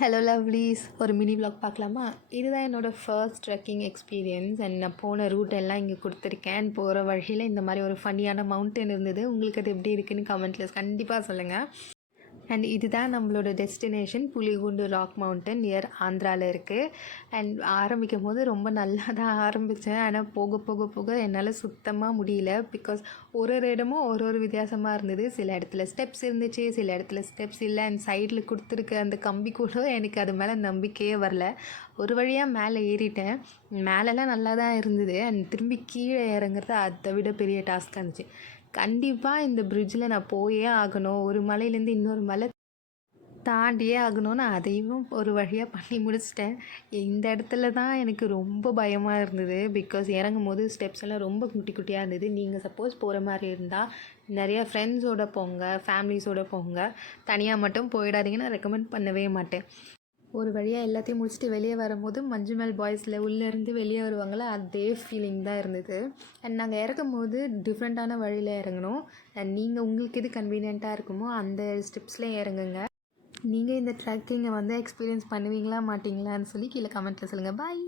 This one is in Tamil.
ஹலோ லவ்லீஸ், ஒரு மினி விலாக் பார்க்கலாமா? இதுதான் என்னோடய ஃபர்ஸ்ட் ட்ரெக்கிங் எக்ஸ்பீரியன்ஸ். அண்ட் நான் போன ரூட் எல்லாம் இங்கே கொடுத்துருக்கேன். அண்ட் போகிற வழியில் இந்த மாதிரி ஒரு ஃபன்னியான மவுண்டன் இருந்தது. உங்களுக்கு அது எப்படி இருக்குதுன்னு கமெண்ட்டில் கண்டிப்பாக சொல்லுங்கள். அண்ட் இதுதான் நம்மளோட டெஸ்டினேஷன், புலிகுண்டு ராக் மவுண்டன், நியர் ஆந்திராவில் இருக்குது. அண்ட் ஆரம்பிக்கும் போது ரொம்ப நல்லா தான் ஆரம்பித்தேன். ஆனால் போக போக போக என்னால் சுத்தமாக முடியல. பிகாஸ் ஒரு ஒரு இடமும் ஒரு ஒரு வித்தியாசமாக இருந்தது. சில இடத்துல ஸ்டெப்ஸ் இருந்துச்சு, சில இடத்துல ஸ்டெப்ஸ் இல்லை. அண்ட் சைடில் கொடுத்துருக்க அந்த கம்பி கூட எனக்கு அது மேலே நம்பிக்கையே வரல. ஒரு வழியாக மேலே ஏறிட்டேன். மேலெலாம் நல்லா தான் இருந்தது. அண்ட் திரும்பி கீழே இறங்குறது அதை விட பெரிய டாஸ்க்காக இருந்துச்சு. கண்டிப்பாக இந்த பிரிட்ஜில் நான் போயே ஆகணும், ஒரு மலையிலேருந்து இன்னொரு மலை தாண்டியே ஆகணும்னு அதையும் ஒரு வழியாக பண்ணி முடிச்சிட்டேன். இந்த இடத்துல தான் எனக்கு ரொம்ப பயமாக இருந்தது. பிகாஸ் இறங்கும் போது ஸ்டெப்ஸ் எல்லாம் ரொம்ப குட்டி குட்டியாக இருந்தது. நீங்கள் சப்போஸ் போகிற மாதிரி இருந்தால் நிறையா ஃப்ரெண்ட்ஸோடு போங்க, ஃபேமிலிஸோடு போங்க. தனியாக மட்டும் போயிடாதீங்கன்னு நான் ரெக்கமெண்ட் பண்ணவே மாட்டேன். ஒரு வழியாக எல்லாத்தையும் முடிச்சுட்டு வெளியே வரும்போது மஞ்சுமல் பாய்ஸில் உள்ளேருந்து வெளியே வருவாங்களே, அதே ஃபீலிங் தான் இருந்தது. அண்ட் நாங்கள் இறக்கும் போது டிஃப்ரெண்ட்டான வழியில் இறங்கணும். அண்ட் நீங்கள் உங்களுக்கு எது கன்வீனியண்ட்டாக இருக்குமோ அந்த ஸ்டெப்ஸில் இறங்குங்க. நீங்கள் இந்த ட்ரெக்கிங்கை எக்ஸ்பீரியன்ஸ் பண்ணுவீங்களா மாட்டிங்களான்னு சொல்லி கீழே கமெண்ட்டில் சொல்லுங்கள். பாய்.